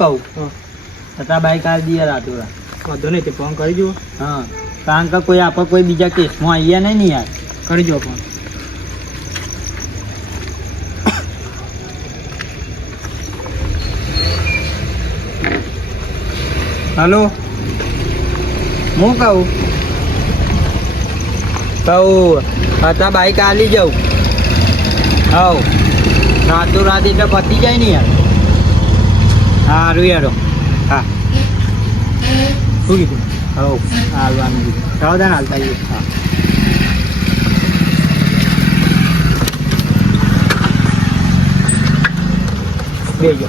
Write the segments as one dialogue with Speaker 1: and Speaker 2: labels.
Speaker 1: હું. કહું. છતાં બાઈક આવી દઈએ રાતો રાત
Speaker 2: વાંધો નહીં તે ફોન કરી જુઓ.
Speaker 1: હા. કારણ કે કોઈ આપણે કોઈ બીજા કેસમાં આવીએ નહીં ને યાર.
Speaker 2: કરી જુઓ ફોન
Speaker 1: હલો? હું કહું? કહું હતા બાઈક આલી જાઉં. હવ. રાતો રાત એટલે પતી જાય ને યાર. સારું યારો હા
Speaker 2: શું કીધું
Speaker 1: હવ હાલવાનું સાવધાન હાલતા જઈએ હા બેજો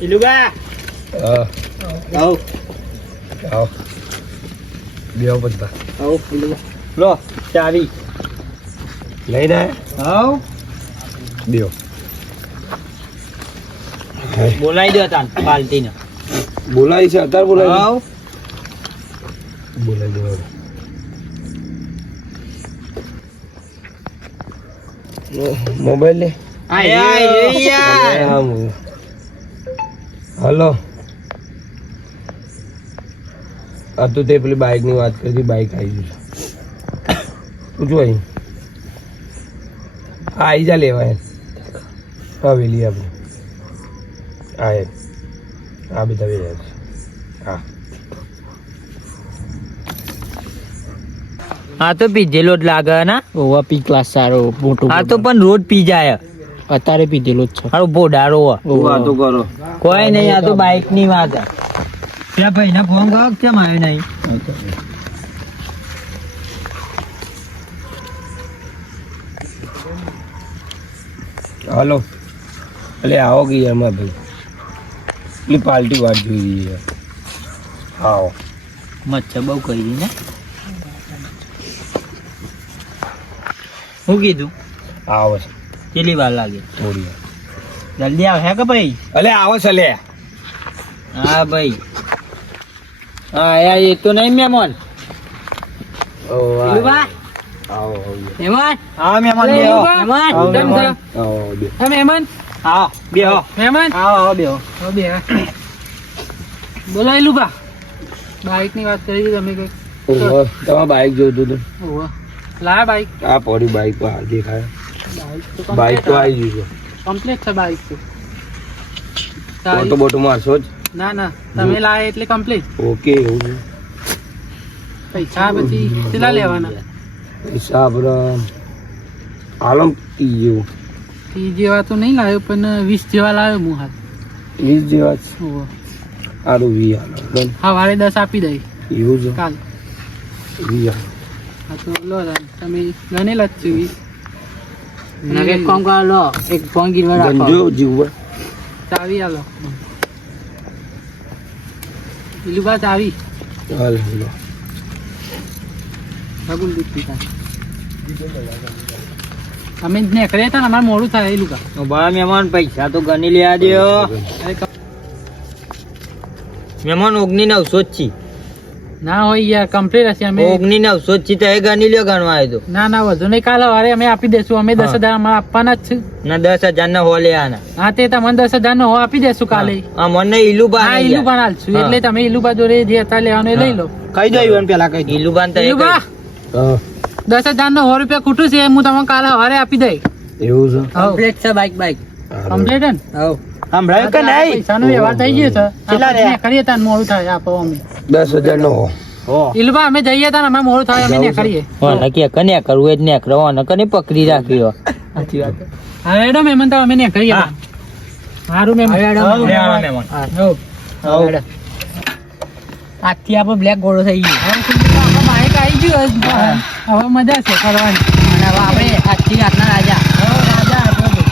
Speaker 1: ઇલુબા
Speaker 3: હા
Speaker 1: હવ
Speaker 3: આવો બેહો બધા
Speaker 1: હવ ઇલુબા લો ચાવી
Speaker 3: લઈને
Speaker 1: હવ
Speaker 3: બેહો
Speaker 1: બોલાવી દો તાન પાલટીને
Speaker 3: બોલાય છે અત્યારે બોલાય
Speaker 1: હવ
Speaker 3: બોલાય દો મોબાઈલ લે
Speaker 1: આ એ યાર
Speaker 3: હા, મો- હલો આ તો પેલી બાઇકની વાત કરી બાઇક આવી ગયું તું જો અહીં. હા આવી જા લેવા એમ. હવેલી આપણે. હા એમ. આ બધા વેલા છે હા.
Speaker 1: આ તો પીધેલો જ લાગે ના?
Speaker 2: ઓવા પી ક્લાસ સારો મોટો
Speaker 1: આ તો પણ રોજ પી જાય.
Speaker 2: અત્યારે પીધેલો જ છે.
Speaker 1: હારો.
Speaker 3: વાતો કરો.
Speaker 1: કોઈ નહીં આ તો બાઈકની વાત હે. ત્યાં ભાઈ ના ફોન કરો કેમ આવ્યો નહીં?
Speaker 3: હાલો. એટલે આવો કે એમાં ભાઈ. એટલી પાલટી વાત જોઈ છે. આવો.
Speaker 1: મચ્છર બહુ કરી ને? શું કીધું?
Speaker 3: આવો. છે
Speaker 1: કેટલી વાર લાગે?
Speaker 3: થોડી વાર.
Speaker 1: જલ્દી આવે હે કે ભાઈ?
Speaker 3: અલે આવો છે લે.
Speaker 1: હા ભાઈ. હા યાર એ તો નહીં મહેમાન? મહેમાન? હા મહેમાન? મહેમાન
Speaker 3: મહેમાન.
Speaker 1: છો?
Speaker 3: આવો બે.
Speaker 2: હા મહેમાન?
Speaker 1: આવો બેહો
Speaker 2: હા. બે બોલો એલુબા બાઇકની વાત કરી તમે કઈ
Speaker 3: ઓહો, તમારે બાઈક જોતું હતું.
Speaker 2: લાયા બાઇક?
Speaker 3: આ પડી પર આ દેખાય.
Speaker 2: બાઇક તો
Speaker 3: બાઈક તો આવી ગયું
Speaker 2: કમ્પ્લીટ છે. બાઇક તો.
Speaker 3: છે ઓટો બોટો મારશો જ.
Speaker 2: ના ના. તમે લાવે એટલે કમ્પ્લીટ
Speaker 3: ઓકે એવું
Speaker 2: પૈસા પછી કેટલા લેવાના?
Speaker 3: પૈસા આપણે આલમ ઈ જેવો.
Speaker 2: ઈ જેવા તો નહીં લાવ્યો પણ વીસ જેવા લાવ્યો હું હાલ.
Speaker 3: વીસ જેવા સારું વી હાલો. ડન
Speaker 2: સવારે દસ આપી દઈ.
Speaker 3: એવું છે.
Speaker 2: કાલ.
Speaker 3: વી હાલો.
Speaker 2: હા તો લો. તમે ગણેલા જ છો વીસ
Speaker 1: એક કામ કરો લો એક ફોન ગીરવા રાખો
Speaker 3: ગંજો જીવવા.
Speaker 2: ચાવી આલો ઇલુબા આવી.
Speaker 3: હાલ લો
Speaker 2: બબુલ દીધી તાન. અમે જ નીકળ્યા હતા ને અમારે મોડું થાય ઇલુબા
Speaker 1: ઊભા મહેમાન પૈસા તો ગણી લેવા દો મહેમાન ઓગની નવસો જ છી.
Speaker 2: ના હોય યાર કમ્પ્લીટ હશે અમે.
Speaker 1: ઓગની નવસો જ છી તો એ ગણી લ્યો ગણવા આવ્યો તો.
Speaker 2: ના ના વધુ નહીં. કાલે વારે અમે આપી દેશું. અમે દસ હજાર અમારે આપવાના જ છે.
Speaker 1: ના દસ હજાર ના હો લેવાના
Speaker 2: હા તે તમને દસ હજાર નો હો આપી દેશું કાલે.
Speaker 1: હા મને ઇલુબા
Speaker 2: હા ઇલુબા. હાલશું એટલે તમે ઇલુબા જોડે જે હતા લેવાનું એ લઈ લો.
Speaker 1: કહી દો ઈવન પેલા કઈ ઇલુબા ઈલુબાન તો
Speaker 2: ઇલુબા દસ હજાર નો હો. રૂપિયા ખૂટું છે હું તમને કાલે વારે આપી દઈ
Speaker 3: એવું છે?
Speaker 1: કમ્પ્લીટ છે બાઈક બાઈક
Speaker 2: કમ્પ્લીટ હે ને?
Speaker 1: હવ. સંભળાયું કે નહીં?
Speaker 2: પૈસાનો વ્યવહાર થઈ ગયો છે.
Speaker 1: કેટલા
Speaker 2: કરીએ તાન મોડું થાય આપો અમે.
Speaker 3: દસ હજાર નો હો.
Speaker 1: હો.
Speaker 2: અમે જઈએ તાન અમે મોડું થાય અમે ને કરીએ.
Speaker 1: હો. નકી કન્યા કરવું એ જ ને કરવા ન કને પકડી રાખ્યો
Speaker 2: સાચી વાત હા એડો મેમન તો અમે ને કરીએ
Speaker 1: મારું
Speaker 2: તાન. એડો મહેમાન. હા.
Speaker 1: આજથી આપણે બ્લેક ગોળો થઈ ગયો.
Speaker 2: બાઈક આવી ગયું હવે. હવે મજા છે કરવાની
Speaker 1: અને હવે આપણે આજથી રાતના રાજા
Speaker 2: હવે રાજા આપણે તો.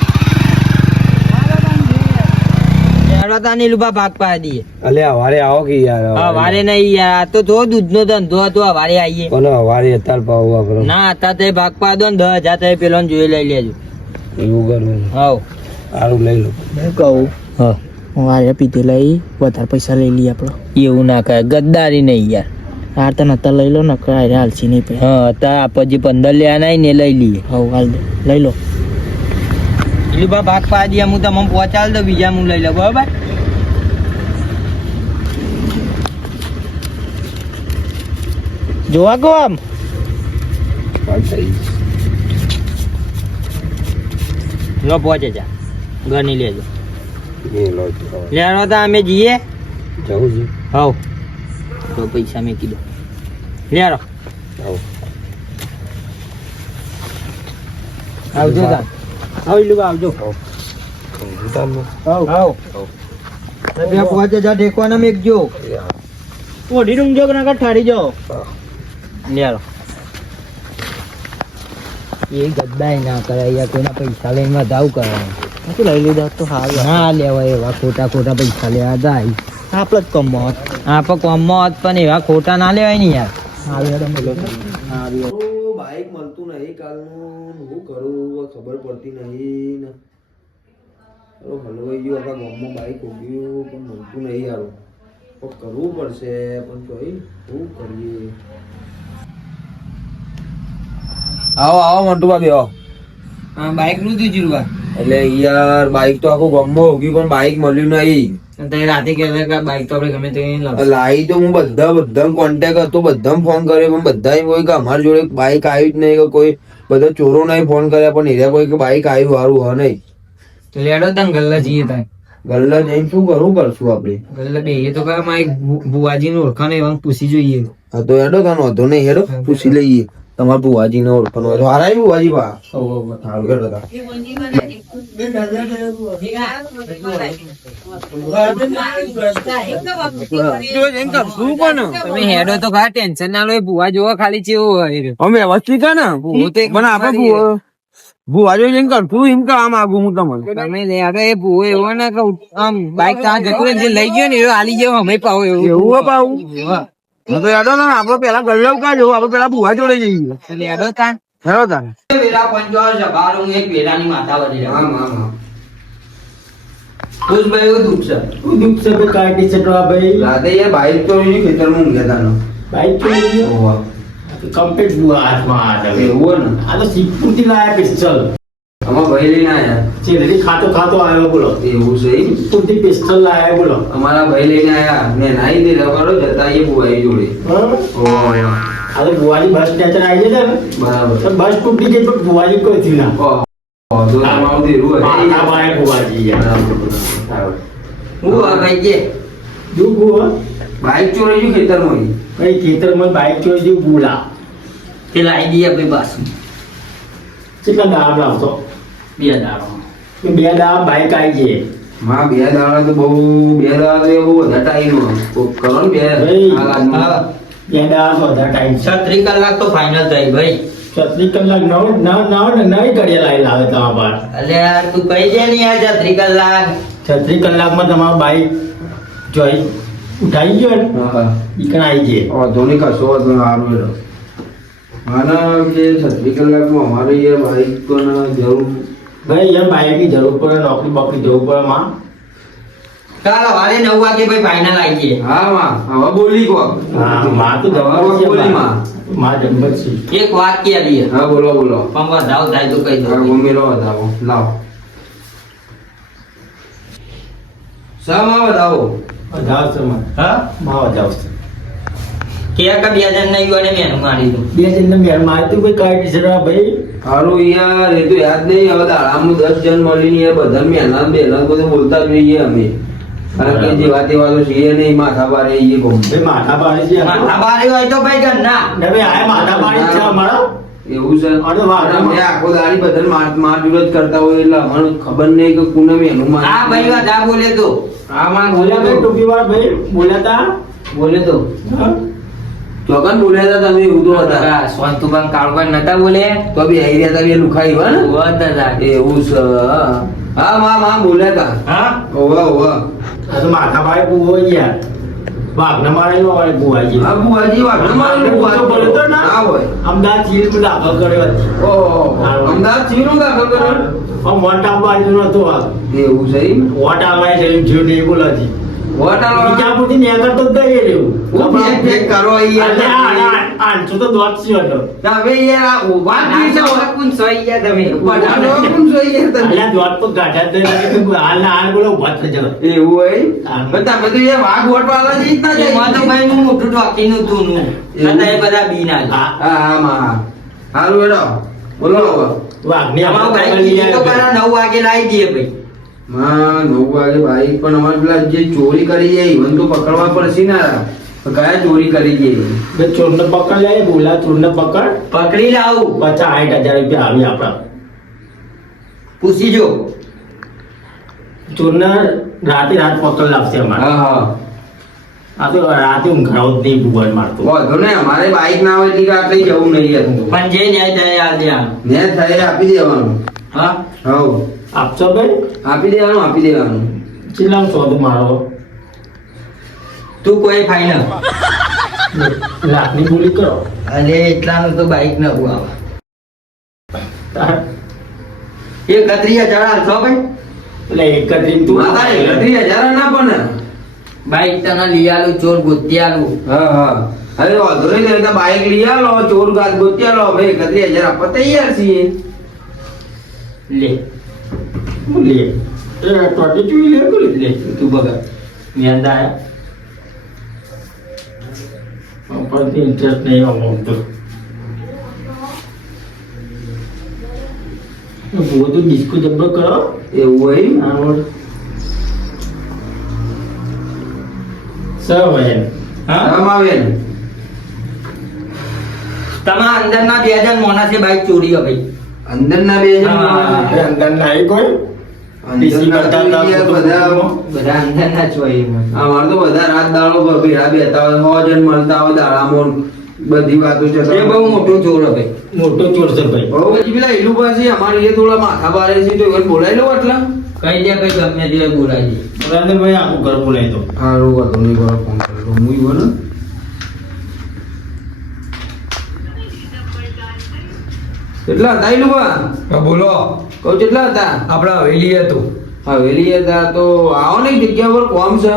Speaker 2: હાલો તાન જઈએ.
Speaker 1: હેડો તા નીલુબા ભાગ પાડી દઈએ
Speaker 3: અલે હવારે આવો કે યાર?
Speaker 1: હા વારે નહીં યાર આ તો જો દૂધનો ધંધો હતો આ વારે આવીએ
Speaker 3: કોનો હવારે અત્યારે પાવ આપણો
Speaker 1: ના હતા તે ભાગ પાડો ને દસ હજાર તે પેલો જોઈ લઈ લેજો.
Speaker 3: એવું કરવું છે. સારું લઈ લો.
Speaker 1: હું કહું હા.
Speaker 2: વારે પીધી લઈ વધારે પૈસા લઈ લઈએ આપણે
Speaker 1: એવું ના કહે ગદ્દારી નહીં યાર.
Speaker 2: હાર તને અત્યારે લઈ લો ને કઈ હાલસી નહીં
Speaker 1: હા અત્યારે પછી પંદર લેવાના ને લઈ લઈએ.
Speaker 2: હવ હાલ લઈ લો.
Speaker 1: પેલું બા ભાગ પાડી હું તમને પહોંચાડ દઉં બીજા હું લઈ લઉં બરાબર?
Speaker 2: જોવા કહો આમ.
Speaker 1: લો પહોંચે જા. ગણી લેજો લેવાનો તો અમે જઈએ.
Speaker 3: જવું છે?
Speaker 1: હવ. તો પૈસા મેં કીધું. લેરો આવજો તા. આવજો. આવજો
Speaker 3: ચાલો
Speaker 1: આવ તમે પહોંચે જા. ટેકવાના મેકજો ઓઢી રૂંગજો કે નકર ઠારી જાઓ લેરો એ ગદ્દાય ના કરાય કોઈના પૈસા લઈને વધાવ કરવાનું
Speaker 2: શું લઈ લીધા તો હાલ.
Speaker 1: ના લેવાય એવા ખોટા ખોટા પૈસા લેવા જાય.
Speaker 2: આપણે જ કમો
Speaker 1: હા પણ કોમમાં હોત પણ એવા ખોટા ના લેવાય ને યાર.
Speaker 4: બાઈક મળતું નહીં કાલનું. હું કરું? ખબર પડતી નહીં ને. અરે હલવાઈ ગયું આપણા ગામમાં બાઈક ઉગ્યું પણ મળતું નહીં યાર. પણ કરવું પડશે પણ જોઈ શું કરીએ? આવો આવો મંટુ
Speaker 1: ભાભી આવો. બાઈકનું થયું જીરવા.
Speaker 4: એટલે યાર બાઈક તો આખું ગામમાં ઉગ્યું પણ બાઈક મળ્યું નહીં.
Speaker 1: રાતે કે બાઈક તો આપણે ગમે તે
Speaker 4: લાઈ તો હું બધા બધા કોન્ટેક્ટ હતો બધા ફોન કર્યો પણ બધા કે અમારી જોડે બાઈક આવ્યું જ નહીં કે કોઈ બધા ચોરો નહીં ફોન કર્યા પણ એરિયા કોઈ કે બાઈક આવ્યું સારું હ નહીં.
Speaker 1: લેડો તને ગલ્લા જઈએ તાય.
Speaker 4: ગલ્લા જઈને શું કરવું કરશું આપણે
Speaker 1: ગલ્લા બે તો કયા મારી બુવાજી નું ઓળખાણ એવા પૂછી જોઈએ.
Speaker 4: હા તો હેડો કાનો વાંધો નહીં હેડો પૂછી લઈએ. તમારા ભુવાજી ને ઓળખવાનું હોય તો હારા ય ભુવાજી બા? તા.
Speaker 1: તમે હેડો તો ખા ટેન્શન ના લો એ બુવા જોવો ખાલી ચેવો હોય
Speaker 4: અમે વ્યવસ્થિત હે ને?
Speaker 1: ભૂવો તો એક
Speaker 4: મને આપણે ભૂવો ભુવાજી કર તું એમ કામ આગું હું તમને.
Speaker 1: તમે હેડો એ ભૂવો એવો ના કહું. આમ બાઈક ત્યાં જતું લઈ ગયો ને એવો હાલી જેવો અમે પાવ એવું.
Speaker 4: એવું પાવું તો હેડો ને આપડે પેલા ગલ્લા કા જવું આપડે પેલા ભુવા જોડે જઈએ.
Speaker 1: હેડો તાન.
Speaker 4: હેડો તાર
Speaker 1: વેરા પંચો છે બાર હું એક વેરાની માથા વધી
Speaker 4: હા હા કુછ
Speaker 1: ભાઈ હું દુઃખ છે?
Speaker 5: દુઃખ છે ભાઈ કાઢી શકવા ભાઈ?
Speaker 4: રાતે યાર બાઈક તો એની ખેતરમાં ઊંઘ્યા તાનો.
Speaker 5: બાઈક તો
Speaker 4: ઓવા.
Speaker 5: કમ્પ્લીટ બુઆ હાથમાં આ હવે
Speaker 4: એવું ને?
Speaker 5: આ તો સિદ્ધપુરથી લાયા પિસ્તલ
Speaker 4: ભાઈ લઈને
Speaker 5: ખાતો ખાતો આવ્યો બોલો.
Speaker 4: એવું છે?
Speaker 5: સિદ્ધપુરથી પિસ્તલ બોલો.
Speaker 4: અમારા ભાઈ લઈને આયા. મેં નાઈ દે જતા એ બુવાઈ જોડે.
Speaker 5: બુવાની બસ સ્ટેશન આવી જશે ને?
Speaker 4: બરાબર.
Speaker 5: બસ તૂટી ગઈ પણ બુવાજી કોઈ થી ના.
Speaker 4: ઓહ, ઓહ, તમારું ધીરું હોય.
Speaker 5: માથા પાડે બુવાજી યાર.
Speaker 4: બરાબર, બરાબર.
Speaker 1: હું આ ભાઈ કે?
Speaker 5: દુઃખ બુઆ
Speaker 4: બાઈક ચોરાઈ ગયું ખેતરમાં.
Speaker 5: ભાઈ ખેતરમાં બાઈક ચોરી જેવું બોલા.
Speaker 1: તે લાવી ગયા ભાઈ બસ
Speaker 5: કેટલા દાડા લાવતો
Speaker 1: બે દાડો.
Speaker 5: કે બે દાડા બાઈક આવી છે
Speaker 4: હા બે દાડા તો બહુ બે દાડા તો બહુ વધારે ટાઈમ કરો ને બે.
Speaker 5: બે દાડા તો વધારે ટાઈમ
Speaker 1: છત્રીસ કલાક તો ફાઇનલ થઈ ભાઈ.
Speaker 5: છત્રીસ કલાક નવ નવ નવ નવી ઘડિયા લાવી લાવે તમારા પાસે
Speaker 1: એટલે યાર તું કહી દે ને યાર છત્રીસ કલાક.
Speaker 5: છત્રીસ કલાકમાં તમારો બાઈક જોઈ ઉઠાઈ ગયો ને?
Speaker 4: હા.
Speaker 5: ઈકણ આવી ગઈ
Speaker 4: વાંધો નહીં કશો વાંધો સારું રહ્યો આના કે છત્રીસ કલાકમાં અમારે યાર બાઈકોને જરૂર
Speaker 5: ભાઈ યાર બાઈકની જરૂર પડે નોકરી બોકરી જવું પડે માં.
Speaker 1: કાલ સવારે નવ વાગે ભાઈ ફાઇનલ આવી જઈએ.
Speaker 4: હા માં. હવે બોલી કો.
Speaker 5: હા માં તો
Speaker 4: હવે
Speaker 5: છે
Speaker 4: બોલી
Speaker 5: માં.
Speaker 4: માં.
Speaker 5: માં છે.
Speaker 1: એક વાત કે આવી
Speaker 4: હા બોલો બોલો.
Speaker 1: પણ વધાવ થાય તો કહી
Speaker 4: હા
Speaker 1: દો
Speaker 4: મમ્મી લો બતાવો લાવો. બતાવો
Speaker 5: વધાવ. છે
Speaker 1: હા?
Speaker 5: માં વધાવ છે
Speaker 1: કે કે બે જણ નહીં ગયો મેન મેનું મારી દઉં
Speaker 5: બે જણ ને મેળ મારી તું ભાઈ?
Speaker 4: સારું યાર એ તો યાદ નહીં હવે દસ જણ મળીને યાર બધા મહેનત મહેનત બધું બોલતા જ રહીએ અમે. કારણ કે જેવા તેવા તો છીએ નહીં માથા બારે એ ગમ
Speaker 5: ભાઈ માથા પાડી છે
Speaker 1: માથા બારી હોય તો ભાઈ ઘર ના
Speaker 5: ભાઈ આ માથા પાડી છે અમારો.
Speaker 4: એવું છે.
Speaker 5: અરે
Speaker 4: અને આખો દાડી બધા માર માર વિરોધ કરતા હોય એટલે અમને ખબર નહીં કે કોને મેનું માર
Speaker 1: આ ભાઈ વધાવ બોલે તો.
Speaker 4: આ માં
Speaker 5: બોલ્યા ભાઈ ટોપી વાળા ભાઈ બોલ્યા તા?
Speaker 1: બોલે તો.
Speaker 5: હા?
Speaker 4: ચોકન બોલ્યા હતા તમે એવું તો હતા.
Speaker 1: હા સ્વંતુબાન કાળભાઈ નતા બોલે
Speaker 4: તો બી આવી રહ્યા હતા લુખાઈ હોય ને?
Speaker 1: વાત હતા.
Speaker 4: એવું છે હા. માં માં બોલ્યા હતા.
Speaker 5: હા?
Speaker 4: ઓવા ઓવા
Speaker 5: આ તો માથા ભાઈ બુવો ગયા વાઘને મારે નો વાળે બુવાજી.
Speaker 4: હા બુવાજી વાઘ મારું
Speaker 5: તો બોલે તો ના.
Speaker 4: ના હોય.
Speaker 5: અમદાવાદ જીલ દાખલ કર્યો
Speaker 4: અમદાવાદ ચીનું દાખલ કર્યો?
Speaker 5: આ વોટ આપવા નતું આ.
Speaker 4: એવું છે મોટા
Speaker 5: વોટ આવવા જેવું જીવ નહીં
Speaker 4: આલો.
Speaker 5: બીજાપુરથી રહ્યું.
Speaker 4: હું કરો યાર
Speaker 5: તો હતો.
Speaker 4: તમે યાર ઊભા નહીં છો. બધાનો કોણ જોઈ યાર તમે?
Speaker 5: અલ્યા દોઢ તો લાગે તો હાલ ના હાલ બોલો ઊભા થઈ જવાય.
Speaker 4: એવું હોય
Speaker 5: હા.
Speaker 4: પણ તમે તો યાર વાઘ વોટ વાળા જ જાય.
Speaker 1: તો ભાઈ હું મોટું તું નું છતાં એ બધા બીના.
Speaker 5: હા.
Speaker 4: હા માં હારું બોલો હવે.
Speaker 5: વાઘની
Speaker 1: તમારું ભાઈ તો
Speaker 5: ખબર
Speaker 1: પેલા નવ વાગે લાવી દઈએ ભાઈ
Speaker 4: માં નવ વાગે બાઈક પણ અમારે પેલા જે ચોરી કરી જાય ઈવન તો પકડવા પડશે ના કયા ચોરી કરી જાય
Speaker 5: બે ચોરને પકડ લે બોલા ચોરને પકડ.
Speaker 1: પકડી લાવ.
Speaker 5: પચાસ સાઠ હજાર રૂપિયા આવી આપણા.
Speaker 1: પૂછી જો
Speaker 5: ચોરને રાતે રાત પકડ લાગશે અમારે.
Speaker 4: હા હા.
Speaker 5: આ તો રાતે ઊંઘાડો જ નહીં ભૂગોળ મારતો.
Speaker 4: વાંધો ને અમારે બાઈક ના હોય એટલી રાત લઈ જવું નહીં
Speaker 1: પણ જે ન્યાય થાય આજે આમ
Speaker 4: ને થાય આપી દેવાનું.
Speaker 1: હા?
Speaker 4: હવ.
Speaker 5: આપશો ભાઈ
Speaker 4: આપી દેવાનું આપી દેવાનું.
Speaker 5: ચિલ્લામ શોધ મારો.
Speaker 1: તું કોઈ ફાઈનલ
Speaker 5: લાખની બોલી કરો.
Speaker 1: અરે એટલાનું તો બાઈક ન આવે
Speaker 5: તાર-
Speaker 1: એ કત્રીસ હજાર હાલશો ભાઈ
Speaker 5: એટલે એકત્રીસ તું
Speaker 4: માતા એકત્રીસ હજાર ના પણ.
Speaker 1: બાઈક તને લઈ આલું ચોર ગોતી આલું.
Speaker 4: હા હા. અરે વાંધો નહીં બાઈક લઈ આલો ચોર ગાત ગોતી આલો. અમે એકત્રીસ હજાર આપવા તૈયાર છીએ.
Speaker 1: લે.
Speaker 5: હું લે. એ લે, બોલી
Speaker 1: લે. તું બગા મેંદા આયા
Speaker 5: પણ ઇન્ટરેસ્ટ નહીં બહુ તો. ડિસ્કો જબ્બર કરો.
Speaker 4: એવું હોય?
Speaker 5: આવડ સવેન
Speaker 1: હા?
Speaker 4: આમ આવે ને
Speaker 1: તમારા અંદરના બે હજાર મોના છે બાઈક ચોરી હે ભાઈ
Speaker 4: અંદર ના બે જણ
Speaker 5: અંદરના કોઈ?
Speaker 4: અંદર તો બધા
Speaker 1: અંદરના
Speaker 4: રાત દાડો પર ભેળા બેઠા હોય સો જણ મળતા હોય દાડામાં બધી વાતો છે.
Speaker 1: એ બહુ મોટો ચોર હે ભાઈ.
Speaker 5: મોટો ચોર છે ભાઈ.
Speaker 4: બહુ પછી પેલા એલું પાસે અમારે એ થોડા માથા બારે છે તો બોલાવી લો એટલા
Speaker 1: કઈ દે કઈ ગમે તે બોલાવી દે.
Speaker 5: ભાઈ આખું ઘર બોલાય તો
Speaker 4: સારું વાતો નહીં ફોન કરો હું ઈવો કેટલા હતા
Speaker 3: હા બોલો.
Speaker 4: કહું કેટલા હતા?
Speaker 3: આપણે હવેલી હતું
Speaker 4: હવેલી હતા તો આવો ને જગ્યા પર કોમ છે?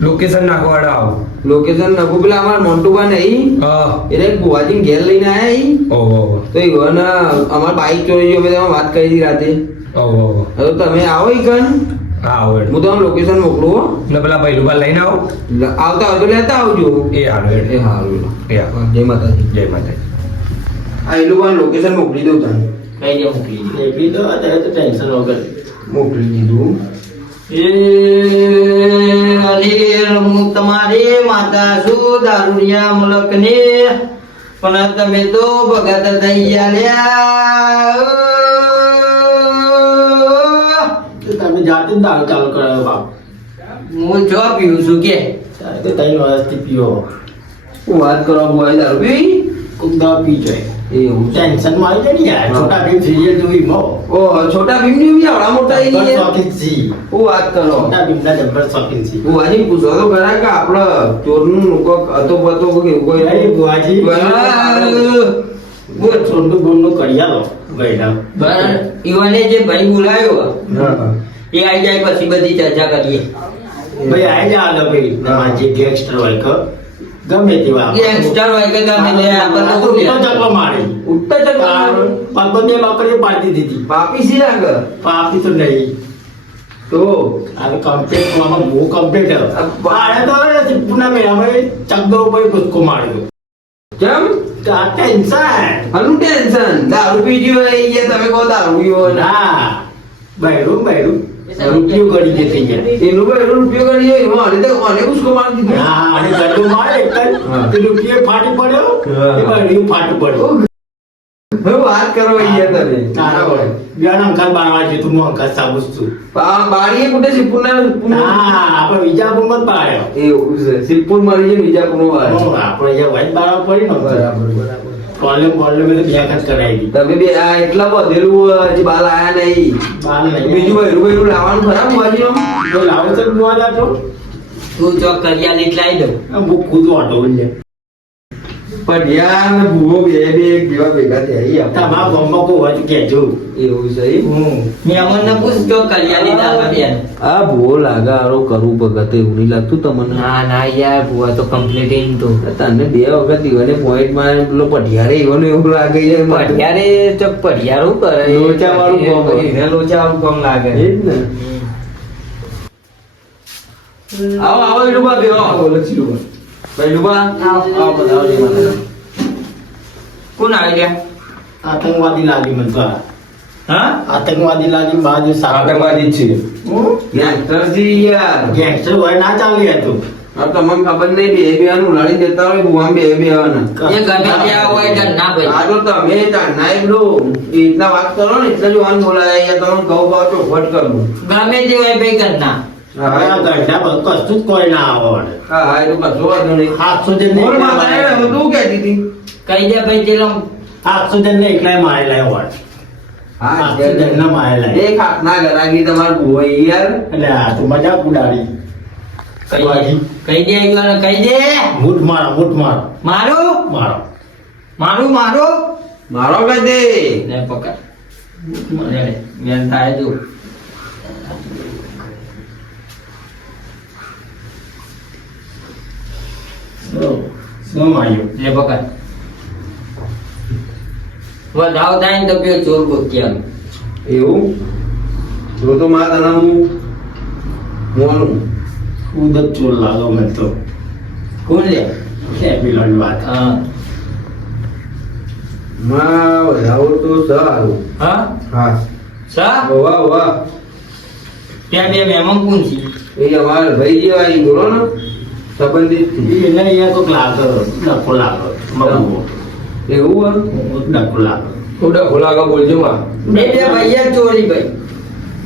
Speaker 3: લોકેશન નાખવાડા આવો.
Speaker 4: લોકેશન નાખો પેલા અમારા મોન્ટુબા નહીં
Speaker 3: હા.
Speaker 4: એટલે બુવાજી ઘેર લઈને આયા ઈ?
Speaker 3: ઓહો
Speaker 4: તો ઈવન અમાર બાઈક ચોરી ગયો અમે તમે વાત કરી હતી રાતે.
Speaker 3: ઓહો
Speaker 4: હવે તમે આવો ઈ કન
Speaker 3: આવો
Speaker 4: હું તમને લોકેશન મોકલું હો.
Speaker 3: ને પેલા ભાઈ લુભા લઈને આવો.
Speaker 4: આવતા હોય તો લેતા આવજો.
Speaker 3: એ હાલો
Speaker 4: એ
Speaker 3: હાલો.
Speaker 4: જય માતાજી.
Speaker 3: જય માતાજી.
Speaker 4: આ એ લોકોને લોકેશન મોકલી દઉં તને.
Speaker 1: કઈ દે મોકલી દે
Speaker 5: એકલી દો અત્યારે તો ટેન્શન વગર
Speaker 4: મોકલી દીધું.
Speaker 1: એ અરે હું તમારી માતા છું દારૂડિયા મુલક ને પણ તમે તો ભગત થઈ ગયા
Speaker 5: તો તમે જાતે જ દારૂ ચાલુ કરાયો બાપ.
Speaker 1: હું જો પીવું છું કે?
Speaker 5: તારે તો ત્રણ વર્ષથી પીવો.
Speaker 4: વાત કરવા બોય દારૂ પી.
Speaker 5: કોક પી જાય.
Speaker 4: એવું છે
Speaker 5: ટેન્શનમાં આવી જાય ને યાર. છોટા ભીમ સિરિયલ જોઈ મો.
Speaker 4: ઓ છોટા ભીમની આવડા મોટા ઈ
Speaker 5: શોખીન છી.
Speaker 4: હું વાત કરો?
Speaker 5: છોટા ભીમના જબ્બર શોખીન છી.
Speaker 4: હું પૂછો તો ખરા કે આપડે ચોરનું નું હતો પતો એવું કોઈ
Speaker 5: છોટું બોલનું
Speaker 1: બરાબર ઈવાને જે ભાઈ બોલાયો એ આવી જાય પછી બધી ચર્ચા કરીએ.
Speaker 5: ભાઈ આવી જા આલો ભાઈ. જે ગેંગસ્ટર કે. ગમે તેવા
Speaker 1: ગેંગસ્ટર હોય કે ગમે તે આપણને
Speaker 5: આ ચકલો મારે?
Speaker 4: ઉલટો ચકલો
Speaker 5: પગો બે બકરીઓ પાડી દીધી
Speaker 4: પાપી સી આગળ
Speaker 5: પાપી તો નહીં.
Speaker 4: તો
Speaker 5: આ કમ્પ્લીટ આમાં બહુ કમ્પ્લીટ આને તો પુનમે હવે ચકદો ઉપર કૂદકો માર્યો.
Speaker 4: કેમ?
Speaker 5: આ ટેન્શન
Speaker 4: આનું ટેન્શન દારૂ પીજી હોય એ તમે કહો દારૂ પીવો. ના.
Speaker 5: બૈરું બૈરું. રૂપિયો ગળી દે થઈ ગયા
Speaker 4: એનું ભાઈ એનો રૂપિયો કરી જાય એમાં આને તો આને ઉસકો મારી દીધો.
Speaker 5: હા અને ગળો મારે એક જ રૂપિયો ફાટી પડ્યો એ બૈરું ફાટી પડ્યો.
Speaker 4: હવે વાત કરો અહીંયા તમે
Speaker 5: તારા હોય. બેન અંકલ બારવા છે તું અંકલ સાબુસ છું.
Speaker 4: બારીએ કુટે
Speaker 5: ના આપણે વિજાપુરમાં જ પાડ્યો
Speaker 4: એવું છે સિપ્પુર મારી છે બીજા માં
Speaker 5: આપણે અહીંયા બારવા પડી ને.
Speaker 4: બરાબર બરાબર.
Speaker 5: પ્રોબ્લેમ પ્રોબ્લેમ તો બે વખત કરાવી
Speaker 4: તમે બે આ એટલા બધેલું હજી બાલ આયા નહીં. બીજું ભાઈ ભાઈ લાવવાનું ખરા બુવાજીનો
Speaker 5: તો લાવો તો.
Speaker 1: તું ચોક કરિયાલી લેટ લાવી દઉં.
Speaker 5: બહુ ખુદ ઓટો એટલે
Speaker 4: પઢિયા યાર ભૂવો બે બે એક જેવા ભેગા થયા
Speaker 5: તમારા. ગામમાં કોઈ હોય તો કહેજો.
Speaker 4: એવું છે ઈ?
Speaker 1: મેમનને પૂછ જો કલ્યાણી દાવા બેન.
Speaker 4: આ ભૂવો લાગે આરો કરું ભગત એવું નહીં લાગતું તમને?
Speaker 1: ના ના યાર ભૂવા તો કમ્પ્લીટ ઇન તો.
Speaker 4: તને બે વખત ઈવને પોઈન્ટમાં પેલો પઢિયારે ઈવને એવું લાગે છે
Speaker 1: પઢિયારે તો પઢિયારું કરે.
Speaker 4: લોચાવાળું કામ કરે.
Speaker 1: લોચા વાળું કામ લાગે.
Speaker 4: એ જ ને આવો આવો ઈલુબા આવો ભાઈ લુબા આવો બધાઓ લેવા.
Speaker 1: કોણ આવી ગયા
Speaker 5: આતંકવાદી લાગી મને તો આ.
Speaker 1: હા?
Speaker 5: આતંકવાદી લાગી બાજુ
Speaker 3: આતંકવાદી જ છે.
Speaker 4: યાર.
Speaker 5: ગેંગસ્ટર હોય ના ચાલી હતું
Speaker 4: તમને ખબર નહીં બે બે આનું લડી દેતા હોય ભૂવા બે બે આવાના
Speaker 1: એ ગમે ત્યાં હોય તો ના ભાઈ.
Speaker 4: આ તો તમે નાઈ લો. એ વાત કરો ને એટલે જો આન બોલાય યાર તમે ગૌ ભાવ ચોખવટ કરવું
Speaker 1: ગમે તે હોય ભાઈ ઘરના
Speaker 5: કશું જ કોઈ ના
Speaker 4: હા હા, એ તો કશો નહીં. તું
Speaker 1: કહી દે ભાઈ ચલો
Speaker 5: હાથસો જણ ને મારે હોય
Speaker 4: હા હાથના ગરાગી તમારે ભૂવાઈ યાર.
Speaker 5: એટલે આ તો મજાક ઉડાડી.
Speaker 1: કહી દે કહી દે કહી દે?
Speaker 5: મૂઠ મારો મૂઠ મારો.
Speaker 1: મારો?
Speaker 5: મારો.
Speaker 1: મારું મારો?
Speaker 4: મારો કહી દે?
Speaker 1: ને પકડ. લે, મેન થાય
Speaker 5: શું શું
Speaker 1: લે પકડ. વધાવ થાય ને તો પેલો ચોર ગોત્યા
Speaker 4: એવું? જો તો મારા તને હું મોનું.
Speaker 5: ખુદ જ ચોર લાગો મને તો.
Speaker 1: કોણ લે?
Speaker 5: કે પેલો વાત.
Speaker 1: હા.
Speaker 4: માં વધાવો તો સારું
Speaker 1: હા?
Speaker 4: હા.
Speaker 1: સા?
Speaker 4: વાહ વાહ
Speaker 1: ત્યાં બે મહેમાન કોણ છે?
Speaker 4: એ અમારા ભાઈ જેવા બોલો ને. સંબંધિત
Speaker 5: એને અહીંયા તો ક્લાસ ડખો લાગો મગવો
Speaker 4: એવું
Speaker 5: ડખો લાગો
Speaker 3: ડખો લાગો બોલજો માં
Speaker 1: બે બે ભાઈ ચોરી ભાઈ.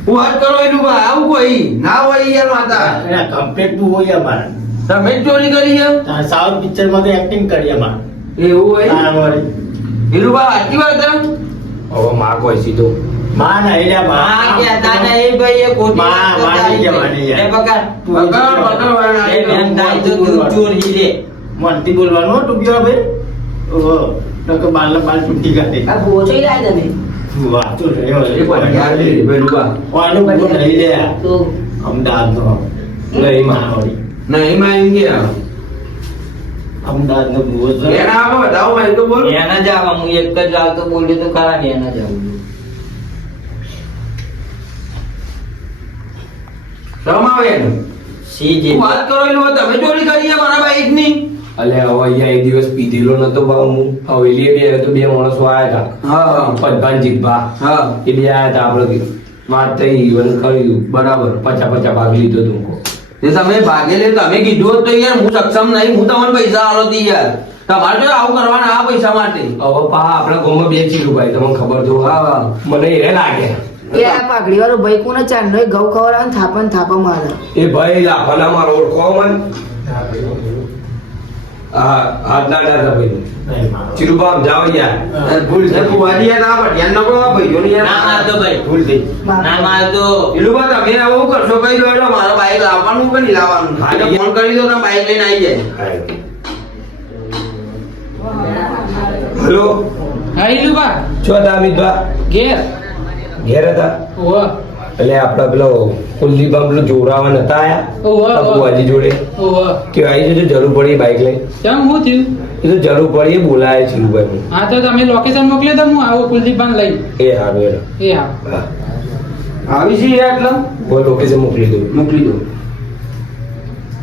Speaker 4: હું વાત કરો એનું બા આવું કોઈ? ના હોય યાર માતા.
Speaker 5: એને કમ્પ્લેટ તું હોય અમારે.
Speaker 4: તમે ચોરી કરી છે?
Speaker 5: સાઉથ પિક્ચરમાં તો એક્ટિંગ કરી અમારે.
Speaker 4: એવું હોય?
Speaker 5: અમારે
Speaker 4: એનું બા સાચી વાત
Speaker 3: હવે માં કોઈ સીધો.
Speaker 5: માં ના એલા
Speaker 1: કે એ ભાઈ એ
Speaker 5: માં-.
Speaker 1: એ બેન તો તું ચોરી
Speaker 5: બોલવાનું ભાઈ. ઓહો બાલ બાલ
Speaker 6: આ
Speaker 5: વાહ તો
Speaker 4: એ પણ યાર લે ભાઈ
Speaker 5: ઓનું લઈ લે.
Speaker 6: તો.
Speaker 5: અમદાવાદ નો
Speaker 3: નહીં માં
Speaker 4: નહીં માં ગયા
Speaker 5: અમદાવાદ નો ભૂત
Speaker 4: એના આપો બતાવો ભાઈ તો બોલ.
Speaker 1: એના જ આવા હું એક જ વાર તો બોલ્યો તો ખરા ને એના જ આવું
Speaker 4: શરમ આવે એને?
Speaker 1: સી જે
Speaker 4: હું વાત કરો એનું તમે ચોરી કરી મારા બાઈકની
Speaker 3: અલે હવે અહીંયા એક દિવસ પીધેલો નતો ભાવ હું. હવેલીએ બે તો બે માણસો આયા
Speaker 4: હા
Speaker 3: હતા પદભાન જીતભા.
Speaker 4: હા.
Speaker 3: એ બે આવ્યા હતા આપણે વાત થઈ ઈવન કર્યું.
Speaker 4: બરાબર.
Speaker 3: પચા પચા ભાગ લીધો તું
Speaker 4: તે તમે ભાગે લે તમે કીધું તો યાર હું સક્ષમ નહીં. હું તમને પૈસા આલો તી યાર. તમારે તો આવું કરવાના આ પૈસા માટે.
Speaker 3: હવે પા આપણા ગામમાં બે ચીલું ભાઈ તમને ખબર તો
Speaker 4: હા, હા.
Speaker 3: મને એ લાગે.
Speaker 6: એ આ પાઘડી વાળો ભાઈ કોને ચાંદનો એ ઘઉં ખવડાવે ને થાપા થાપા મારે.
Speaker 3: એ ભાઈ લાફાના મારો ઓળખો મન. હા હાથ ડાટા ભાઈ ચીરુબા જાઓ યાર
Speaker 4: ભૂલ છે ફુવાજી યાર ના પણ ધ્યાન ન કરો આ યાર
Speaker 1: ના ના તો ભાઈ
Speaker 5: ભૂલ થઈ.
Speaker 1: ના મારે તો
Speaker 4: એલું તમે આવું કરશો કઈ દો એટલે બાઈક લાવવાનું કે નહીં લાવવાનું?
Speaker 3: હા,
Speaker 4: ફોન કરી દો તમે બાઈક લઈને આવી જાય.
Speaker 3: હલો.
Speaker 2: આઈલું બા
Speaker 3: છો તા અમિતભા
Speaker 2: ઘેર.
Speaker 3: ઘેર હતા? એટલે આપડે પેલો કુલદીપા પેલો જોરાવા નતા આયા?
Speaker 2: ઓહો.
Speaker 3: જોડે. કે આવી જજો જરૂર પડી બાઈક લઈ
Speaker 2: કેમ હું થયું?
Speaker 3: એ તો જરૂર પડી એ બોલાય છે ભાઈ.
Speaker 2: હા તો તમે લોકેશન મોકલી દો હું આવું કુલદીપભાઈ લઈ
Speaker 3: એ હા
Speaker 2: એ હા.
Speaker 4: આવી છે યાર એટલે?
Speaker 3: કોઈ લોકેશન મોકલી દઉં.
Speaker 4: મોકલી દો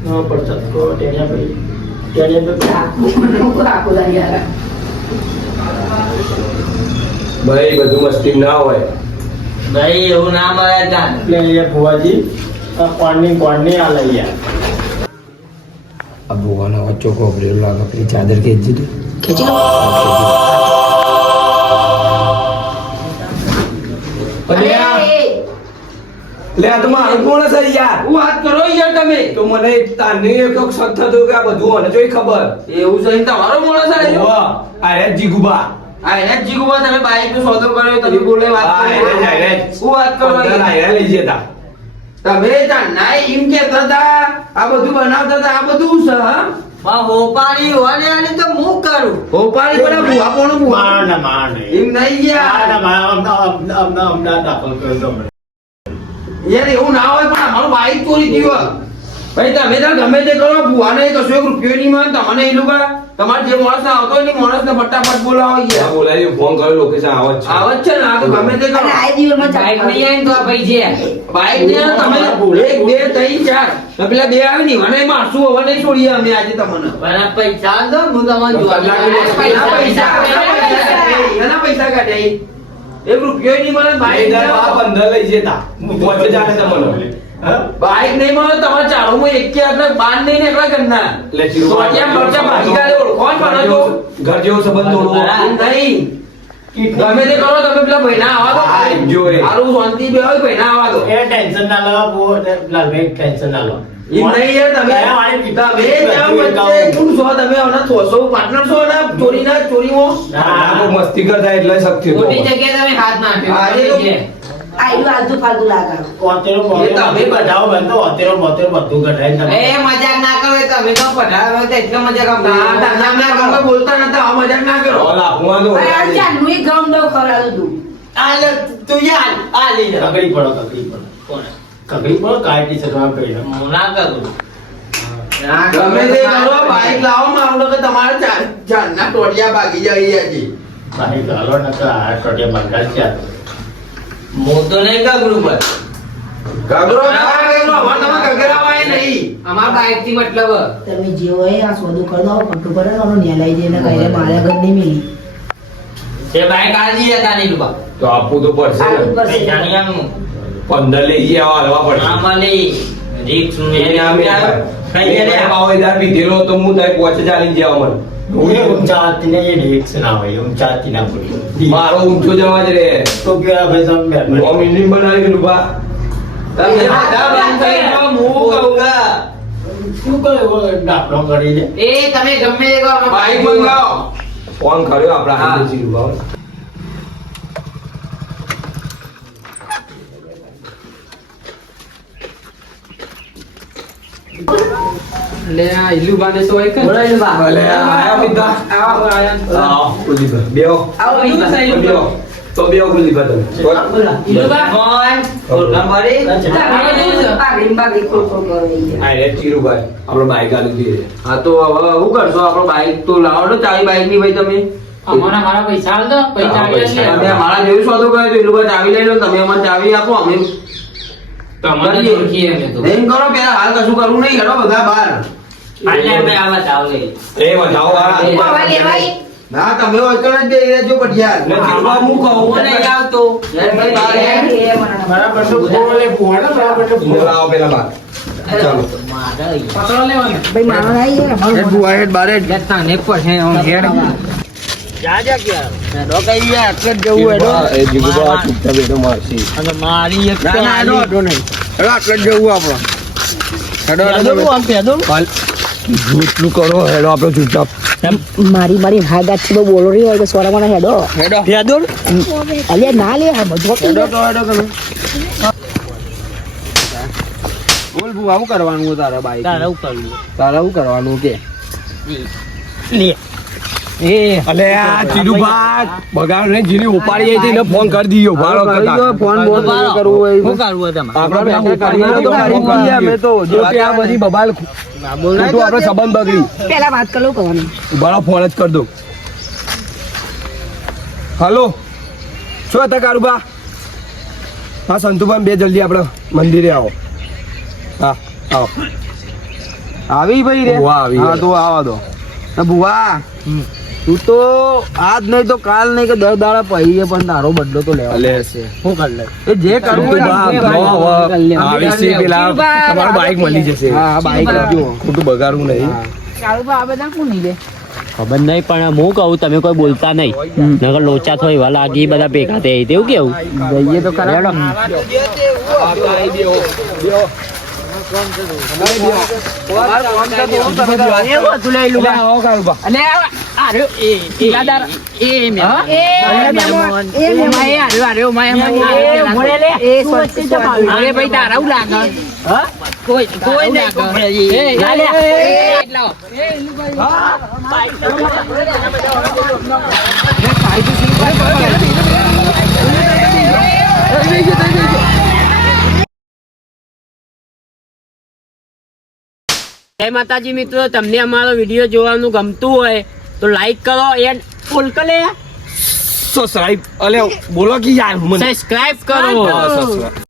Speaker 5: નો પડછત કો ટેણિયા ભાઈ. ટેણિયા ભાઈ
Speaker 6: આખો દાડી યાર
Speaker 3: ભાઈ બધું મસ્તી ના હોય.
Speaker 1: ભાઈ એવું ના મળે તાન
Speaker 5: એટલે એ ભુવાજી કોણની કોણની આ લઈ ગયા
Speaker 3: આ ભુવાનો વચ્ચો કોપરેલું લાગે પેલી ચાદર ખેંચી દીધું?
Speaker 6: ખેંચી લો
Speaker 3: અરે આ-
Speaker 6: અરે,
Speaker 3: લે આ તો મારું કોણ છે યાર?
Speaker 4: હું વાત કરો યાર તમે.
Speaker 3: તો મને તારની એક થતો કે આ બધું મને જોઈ ખબર?
Speaker 4: એવું છે તમારો માણસ આ રહ્યો?
Speaker 3: વાહ આ રે જીગુબા.
Speaker 4: આ એને જ જીગુબા તમે બાઈક નો સોદો કર્યો તમે બોલે વાત કરો.
Speaker 3: એને જ, એને જ.
Speaker 4: હું વાત કરો
Speaker 3: અંદર લઈ જતા
Speaker 4: તમે જાણના એમ કે કરતા? આ બધું બનાવતા હતા આ બધું છે હા?
Speaker 1: પણ હોપારી હોવાની આલી તો હું કરું?
Speaker 4: હોપારી કોણ
Speaker 5: ના માર
Speaker 4: એમ નહીં ગયા?
Speaker 5: ના, દાખલ કરી
Speaker 4: યાર એવું ના હોય પણ અમારું બાઈક ચોરી ગયું ભાઈ તમે તો ગમે તે કરો ભૂવાને કશું એક રૂપિયો નહીં મળે તમને એ લોકો તમારે જે માણસ ને આવતો હોય ને માણસ ને ફટાફટ બોલાવો યાર.
Speaker 3: બોલાવી ફોન કર્યો લોકેશન આવે છે.
Speaker 4: આવે છે ને આ ગમે તે કરો.
Speaker 6: આ દિવસમાં
Speaker 1: બાઈક નહીં આવે તો આ પૈસે
Speaker 4: બાઈક ને તમે એક બે ત્રણ ચાર. પેલા બે આવે ને મને મારશું હવે નહીં છોડીએ અમે આજે તમને.
Speaker 1: બરાબર પૈસા દો હું તમારે જોવા
Speaker 4: પૈસા. પૈસા પૈસા કાઢે એક રૂપિયો નહીં મને બાઈક
Speaker 3: ભાઈ પંદર લઈ જતા. હું પહોંચે જાણે તમને?
Speaker 4: બાઈક નહીં મળે તમારે ચાલુમાં એક કે આટલા બાન નહીં ને એકલા ઘરના.
Speaker 3: એટલે ચીરું
Speaker 4: તો ત્યાં મરચા ભાગી કાઢે ઓળખો તો.
Speaker 3: ઘર જેવો સંબંધ
Speaker 4: ઓળખો નહીં. તમે તે કરો તમે પેલા ભાઈના આવા દો.
Speaker 3: જો એ.
Speaker 4: સારું શાંતિ બે હોય ભાઈના આવા દો.
Speaker 5: એ ટેન્શન ના લો બહુ લાલભાઈ ટેન્શન ના લો.
Speaker 4: એમ નહીં યાર તમે
Speaker 5: ગયા વાળી
Speaker 4: તમે ત્યાં વચ્ચે કોણ છો? તમે હમણાં થોસો પાર્ટનર છો ને
Speaker 3: બહુ મસ્તી કરતા એટલે શક્તિ
Speaker 1: હાથ નાખ્યો.
Speaker 4: આજે તો-
Speaker 1: પૈસે.
Speaker 6: આયુ આલતુ ફાલતુ લાગે.
Speaker 5: ઓતેરો
Speaker 4: એ તો અમે
Speaker 5: બધાઓ બંધો ઓતેરો બોતેરો બધું કઢાઈને તમે.
Speaker 1: એ મજાક ના કરો તમે તો પઢાવે તો એટલો મજાક આમ
Speaker 4: ના ના ના તમે બોલતા નતા આ મજાક ના કરો.
Speaker 3: હવે લાફુમાં
Speaker 6: અરે આ ચાંદનું એક ઘઉં દઉં તું.
Speaker 1: આ તું યાર આ લઈ જા.
Speaker 5: કકડી પડો કકડી પડો.
Speaker 1: કોણ?
Speaker 5: કકડી પડો કાઢી શકવા કરી
Speaker 1: ના કરું.
Speaker 4: ગમે તે કરો. બાઈક લાવો કે તમારે ચારના ટોટિયા ભાગી જાય છે
Speaker 5: ભાઈ ગાલો નકર આ ટોટિયા બંગાળ છે તો.
Speaker 1: હું તો નહીં
Speaker 4: ગગરો ના ગગરો
Speaker 1: અમારા બાઈકથી મતલબ.
Speaker 6: તમે જે હોય આ સોદું કરી દો ખોટું પડે ને નેલાઈ દે ને મારે ઘર નહીં મિલી.
Speaker 1: તે બાઈક આજી હતા નહીં રૂપા
Speaker 3: તો આપવું તો પડશે. પંદર લઈ જઈએ હવે હાલવા પડશે.
Speaker 1: આમાં નહીં રીક્ષ કઈ
Speaker 3: પાવ તો હું તારી પહોંચે ચાલી જવા મને
Speaker 5: એ ઊંચા હાથથી ને એ રિક્સ ના હોય ઊંચા હાથથી ના પડી
Speaker 3: મારો ઊંચો જવા જ રે
Speaker 5: તો આ ભાઈ તમે બે-
Speaker 3: નોમ ઇન્જિન બનાવી ગયેલું બા
Speaker 4: તમે આ બંધ થઈ જાઓ હું કહુંગા કે
Speaker 5: શું કરે દાખલો કરી દે
Speaker 1: એ તમે ગમે એક
Speaker 4: બાઈક મંગાવો
Speaker 3: ફોન કર્યો આપણા
Speaker 1: હા.
Speaker 3: હાથે
Speaker 2: લે આ ઇલ્લુ બાને તો એક જ.
Speaker 6: બોલાયેલું બા
Speaker 3: ભલે, આયા બધા.
Speaker 2: આવો, આયા.
Speaker 3: આવો, કુલદીપભાઈ. બેહો.
Speaker 6: આવો
Speaker 2: ઇલ્લુ
Speaker 6: ભાઈ
Speaker 2: સાહેબ.
Speaker 3: બેહો. તો બેહો કુલદીપભાઈ તમે. તો-
Speaker 6: બોલા
Speaker 2: ઇલ્લુબા.
Speaker 1: કોણ? ઓળખાણ પડી?
Speaker 6: પાઘડી પાઘડી ખોલ ખોલ કરો.
Speaker 3: આ રે ચીરુભાઈ. આપણો બાઈક આલી દીધી.
Speaker 4: હા તો હવે શું કરશો આપણો બાઈક તો લાવો ચાવી બાઈકની ભાઈ તમે
Speaker 2: અમારા મારા પૈસા આલ દો પૈસા
Speaker 3: હા,
Speaker 2: આલી આલીએ.
Speaker 4: અમારા જેવું સોદો કર્યો તો એ ચાવી લઈ લો તમે અમને ચાવી આપો અમે
Speaker 1: તમારી તો.
Speaker 4: એમ કરો પેલા હાલ કશું કરવું નહીં હેડો બધા બહાર ના તમે જ રહેજો પટિયાર
Speaker 3: હું કહું.
Speaker 1: આવતો.
Speaker 5: બરાબર ફોન લે ફોન બરાબર
Speaker 3: લાવો પેલા બાર. ચાલો.
Speaker 2: પકડો લેવાનો
Speaker 6: ભાઈ મારો આવી
Speaker 4: બુઆ હેડ બાર હેડ.
Speaker 1: જા જા યાર, જવું હેડો.
Speaker 3: એ.
Speaker 1: અને મારી એક
Speaker 4: ના, ના, હેડો, હેડો નહીં. હેડો જવું આપણો. હેડો હેડો.
Speaker 1: આમ પેદો.
Speaker 3: જૂઠનું કરો હેડો આપણે ચૂપચાપ.
Speaker 6: મારી મારી હાદાતથી બોલો રહી હોય કે સોરા મને હેડો.
Speaker 4: હેડો.
Speaker 1: પેદો?
Speaker 6: અલ્યા ના લે હા બધું
Speaker 4: હેડો તો હેડો તમે બોલ બુઆ શું કરવાનું તારા બાઈક
Speaker 1: તારા શું કરવું?
Speaker 4: તારા શું કરવાનું કે?
Speaker 1: લે. એ.
Speaker 3: અલે આ ચીરુભા બગાડ ને જીની ઉપાડી આવી તેને ફોન કરી દીયો ભાડો કરતા
Speaker 4: ફોન બોલ
Speaker 1: બારો.
Speaker 4: કરવું હોય
Speaker 1: શું કરવું હોય તમારે?
Speaker 3: આપણે ઉપાડી તો કરી અમે તો જો કે આ બધી બબાલ
Speaker 1: ના બોલ.
Speaker 3: તો આપણે સંબંધ બગડી.
Speaker 6: પહેલા વાત કરો કરવાનું
Speaker 3: બરાબર ફોન જ કર દો. હાલો. શું હતા કારુબા હા સંતુભાઈ બે જલ્દી આપણે મંદિરે આવો. હા આવો.
Speaker 4: આવી ભાઈ રે
Speaker 3: આવી
Speaker 4: હા તો આવા દો ભુવા બુઆ તું તો આજ નહીં તો કાલ નહીં કે દસ દાડા પડી પણ તારો બદલો તો લેવા
Speaker 3: લે
Speaker 1: છે હું કરી લે?
Speaker 4: એ જે કરવું
Speaker 3: આવી છે પેલા તમારું બાઈક મળી જશે.
Speaker 4: હા બાઈક આપજો
Speaker 3: ખોટું બગાડવું નહીં.
Speaker 6: ચાલુ આ બધા કોણ લે?
Speaker 7: ખબર નહીં પણ હું કહું તમે કોઈ બોલતા નહીં. નગર લોચા થયો એવા લાગી બધા ભેગા થઈ તેવું કેવું?
Speaker 4: જઈએ તો ખરા.
Speaker 7: જય માતાજી મિત્રો તમને અમારો વીડિયો જોવાનું ગમતું હોય તો લાઈક કરો એન્ડ ફૂલ કરે
Speaker 3: સો સાહેબ અલે બોલો કે યાર મને
Speaker 7: સબસ્ક્રાઇબ કરો.